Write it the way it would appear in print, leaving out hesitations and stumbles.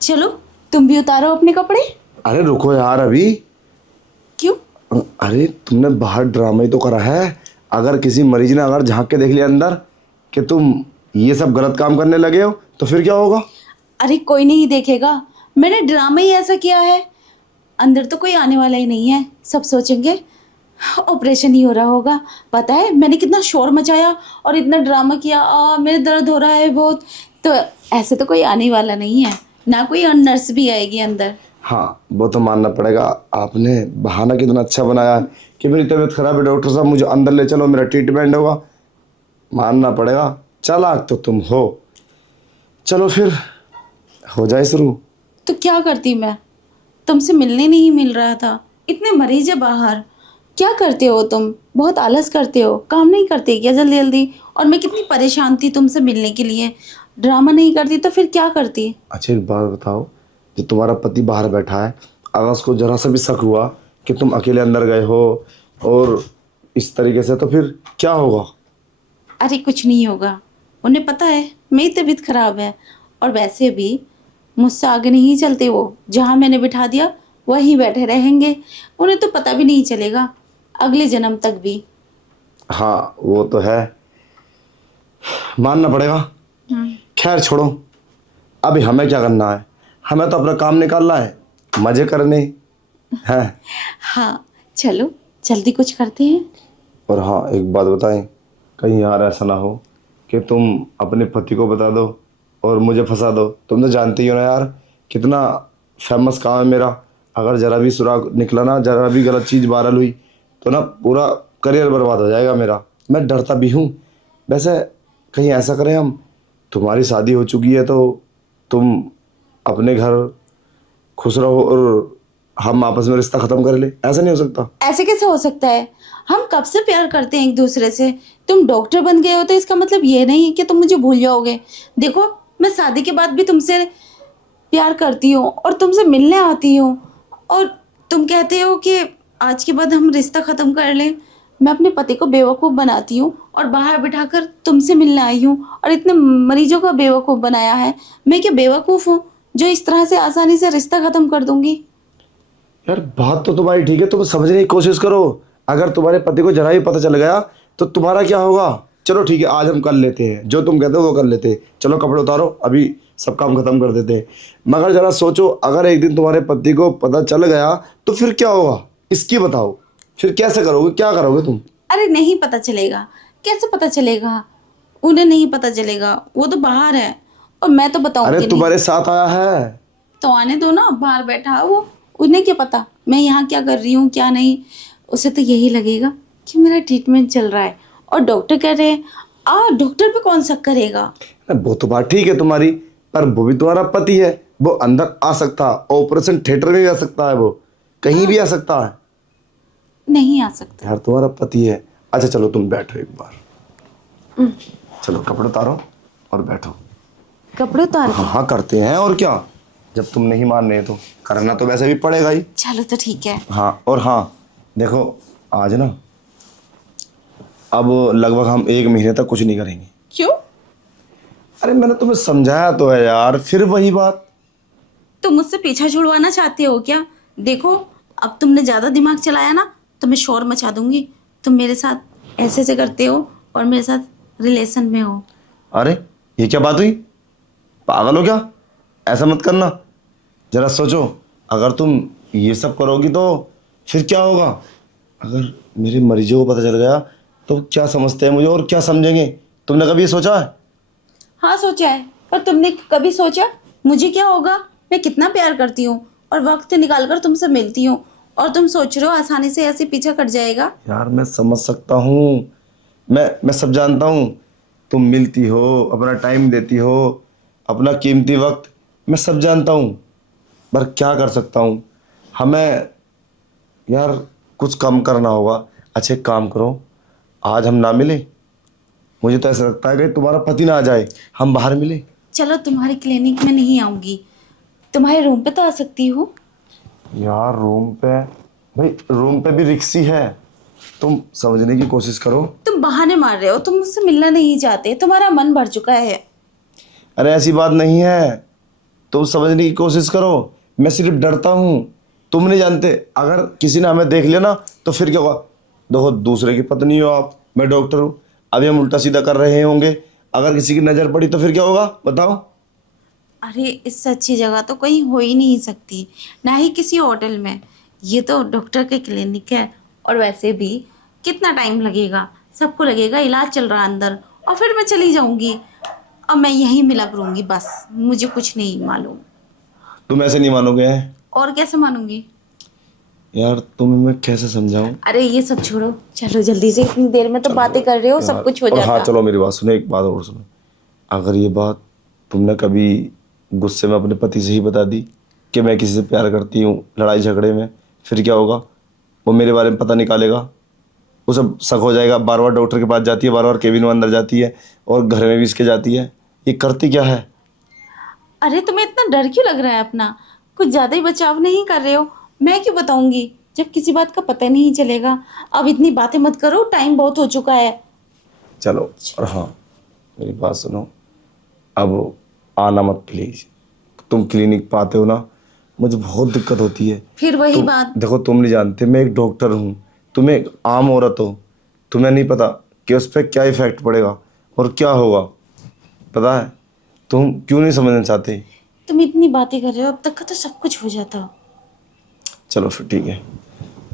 चलो तुम भी उतारो अपने कपड़े। अरे रुको यार अभी। क्यों? अरे तुमने बाहर ड्रामा ही तो करा है। अगर किसी मरीज ने अगर झांक के देख लिया अंदर कि तुम ये सब गलत काम करने लगे हो तो फिर क्या होगा? अरे कोई नहीं देखेगा, मैंने ड्रामा ही ऐसा किया है। अंदर तो कोई आने वाला ही नहीं है, सब सोचेंगे ऑपरेशन ही हो रहा होगा। पता है मैंने कितना शोर मचाया और इतना ड्रामा किया, मेरे दर्द हो रहा है बहुत। तो ऐसे तो कोई आने वाला नहीं है, ना कोई नर्स भी आएगी अंदर। हाँ वो तो मानना पड़ेगा। आपने बहाना कितना अच्छा बनाया है कि मेरी तबीयत खराब है, डॉक्टर साहब मुझे अंदर ले चलो, मेरा ट्रीटमेंट होगा। मानना पड़ेगा, चालाक तो तुम हो। चलो फिर हो जाए शुरू। तो क्या करती मैं, तुमसे मिलने नहीं मिल रहा था, इतने मरीज है बाहर। क्या करते हो तुम? बहुत आलस करते हो, काम नहीं करते क्या जल्दी जल्दी? और मैं कितनी परेशान थी तुमसे मिलने के लिए। ड्रामा नहीं करती तो फिर क्या करती? अच्छा एक बात बताओ, जो तुम्हारा पति बाहर बैठा है, अगर उसको जरा सा भी शक हुआ कि तुम अकेले अंदर गए हो और इस तरीके से, तो फिर क्या होगा? अरे कुछ नहीं होगा, उन्हें पता है मेरी तबीयत खराब है। और वैसे भी मुझसे आगे नहीं चलते वो, जहाँ मैंने बिठा दिया वहीं बैठे रहेंगे। उन्हें तो पता भी नहीं चलेगा अगले जन्म तक भी। हाँ वो तो है, मानना पड़ेगा। खैर छोड़ो, अभी हमें क्या करना है? हमें तो अपना काम निकालना है, मजे करने हैं। हाँ चलो जल्दी कुछ करते हैं। और हाँ एक बात बताएं, कहीं यार ऐसा ना हो कि तुम अपने पति को बता दो और मुझे फंसा दो। तुम तो जानती हो ना यार, कितना फेमस काम है मेरा। अगर जरा भी सुराग निकला ना, जरा भी गलत चीज़ वायरल हुई तो ना पूरा करियर बर्बाद हो जाएगा मेरा। मैं डरता भी हूँ। वैसे कहीं ऐसा करें हम, तुम्हारी शादी हो चुकी है तो तुम अपने घर खुश रहो और हम आपस में रिश्ता ख़त्म कर ले, ऐसा नहीं हो सकता? ऐसे कैसे हो सकता है? हम कब से प्यार करते हैं एक दूसरे से। तुम डॉक्टर बन गए हो तो इसका मतलब ये नहीं है कि तुम मुझे भूल जाओगे। देखो मैं शादी के बाद भी तुमसे प्यार करती हूँ और तुमसे मिलने आती हूँ। और तुम कहते हो कि आज के बाद हम रिश्ता ख़त्म कर लें। मैं अपने पति को बेवकूफ़ बनाती हूँ और बाहर बिठाकर तुमसे मिलने आई हूँ और इतने मरीजों का बेवकूफ़ बनाया है। मैं क्या बेवकूफ़ हूँ जो इस तरह से आसानी से रिश्ता ख़त्म कर दूंगी? यार बात तो तुम्हारी ठीक है, तुम समझने की कोशिश करो। अगर तुम्हारे पति को जरा भी पता चल गया तो तुम्हारा क्या होगा? चलो ठीक है, आज हम कर लेते हैं, जो तुम कहते हो वो कर लेते हैं। चलो कपड़े उतारो, अभी सब काम खत्म कर देते हैं। मगर जरा सोचो, अगर एक दिन तुम्हारे पति को पता चल गया तो फिर क्या होगा? इसकी बताओ, फिर कैसे करोगे, क्या करोगे तुम? अरे नहीं पता चलेगा, कैसे पता चलेगा? उन्हें नहीं पता चलेगा, वो तो बाहर है और मैं तो अरे बताऊंगी नहीं। तुम्हारे साथ आया है। तो आने दो ना, बाहर बैठा है वो। उन्हें क्या पता मैं यहाँ क्या कर रही हूँ क्या नहीं। उसे तो यही लगेगा कि मेरा ट्रीटमेंट चल रहा है और डॉक्टर कह रहे हैं। डॉक्टर पे कौन शक करेगा? वो तो बात ठीक है तुम्हारी, पर वो भी तुम्हारा पति है। वो अंदर आ सकता, ऑपरेशन थिएटर में भी आ सकता है, वो कहीं भी आ सकता है। नहीं आ सकता। यार तुम्हारा पति है। अच्छा चलो तुम बैठो एक बार, चलो कपड़े उतारो और बैठो। कपड़े उतार हाँ के? हाँ करते हैं, और क्या। जब तुम नहीं मान रहे तो करना तो वैसे भी पड़ेगा ही। चलो तो ठीक है। हाँ और हाँ देखो, आज ना अब लगभग हम 1 महीने तक कुछ नहीं करेंगे। क्यों? अरे मैंने तुम्हें समझाया तो है यार, फिर वही बात। तुम मुझसे पीछा छुड़वाना चाहते हो क्या? देखो अब तुमने ज्यादा दिमाग चलाया ना तो मैं शोर मचा दूंगी। तुम मेरे साथ ऐसे ऐसे करते हो और मेरे साथ रिलेशन में हो। अरे ये क्या बात हुई? पागल हो क्या? ऐसा मत करना। जरा सोचो, अगर तुम ये सब करोगी तो फिर क्या होगा? अगर मेरे मरीजों को पता चल गया तो क्या समझते हैं मुझे और क्या समझेंगे? तुमने कभी ये सोचा है? हाँ सोचा है, पर तुमने कभी सोचा मुझे क्या होगा? मैं कितना प्यार करती हूँ और वक्त निकाल कर तुमसे मिलती हूँ और तुम सोच रहे हो आसानी से ऐसे पीछा कट जाएगा। यार मैं समझ सकता हूँ, मैं सब जानता हूँ। तुम मिलती हो, अपना टाइम देती हो, अपना कीमती वक्त, मैं सब जानता हूँ। पर क्या कर सकता हूँ, हमें यार कुछ कम करना होगा। अच्छे काम करो, आज हम ना मिले। मुझे तो ऐसा लगता है कि तुम्हारा पति ना आ जाए, हम बाहर मिले। चलो तुम्हारी क्लिनिक में नहीं आऊंगी, तुम्हारे रूम पे तो आ सकती हूँ। यार रूम पे, भाई रूम पे भी रिक्सी है, तुम समझने की कोशिश करो। तुम बहाने मार रहे हो, तुम मुझसे मिलना नहीं चाहते, तुम्हारा मन भर चुका है। अरे ऐसी बात नहीं है, तुम समझने की कोशिश करो, मैं सिर्फ डरता हूँ, तुम नहीं जानते। अगर किसी ने हमें देख लिया ना तो फिर क्या होगा? देखो, दूसरे की पत्नी हो आप, मैं डॉक्टर हूँ, अभी हम उल्टा सीधा कर रहे होंगे, अगर किसी की नज़र पड़ी तो फिर क्या होगा बताओ? अरे इससे अच्छी जगह तो कहीं हो ही नहीं सकती, ना ही किसी होटल में। ये तो डॉक्टर के क्लिनिक है, और वैसे भी कितना टाइम लगेगा? सबको लगेगा इलाज चल रहा है अंदर, और फिर मैं चली जाऊंगी। अब मैं यहीं मिला करूंगी बस, मुझे कुछ नहीं मालूम। तुम ऐसे नहीं मानोगे? और कैसे मानूंगी? यार तुम्हें मैं कैसे समझाऊं? अरे ये सब छोड़ो, चलो जल्दी से, इतनी देर में तो बातें कर रहे हो, सब यार, कुछ हो और हाँ जाता। चलो मेरी बात सुनो, एक बात और सुनो। अगर ये बात तुमने कभी गुस्से में अपने पति से ही बता दी कि मैं किसी से प्यार करती हूँ लड़ाई झगड़े में, फिर क्या होगा? वो मेरे बारे में पता निकालेगा, वो सब शक हो जाएगा, बार बार डॉक्टर के पास जाती है, बार बार केबिन में अंदर जाती है, और घर में भी इसके जाती है। ये करती क्या है? अरे तुम्हें इतना डर क्यों लग रहा है अपना? कुछ ज्यादा ही बचाव नहीं कर रहे हो? मैं क्यों बताऊंगी जब किसी बात का पता नहीं चलेगा। अब इतनी बातें मत करो, टाइम बहुत हो चुका है। चलो, और हाँ मेरी बात सुनो, अब आना मत प्लीज। तुम क्लिनिक पे आते हो ना, मुझे बहुत दिक्कत होती है। फिर वही तुम बात। देखो, तुम नहीं जानते, मैं एक डॉक्टर हूँ, तुम एक आम औरत हो, तुम्हें नहीं पता कि उस पर क्या इफेक्ट पड़ेगा और क्या होगा। पता है? तुम क्यों नहीं समझना चाहते? तुम इतनी बातें कर रहे हो, अब तक का तो सब कुछ हो जाता। चलो फिर ठीक है।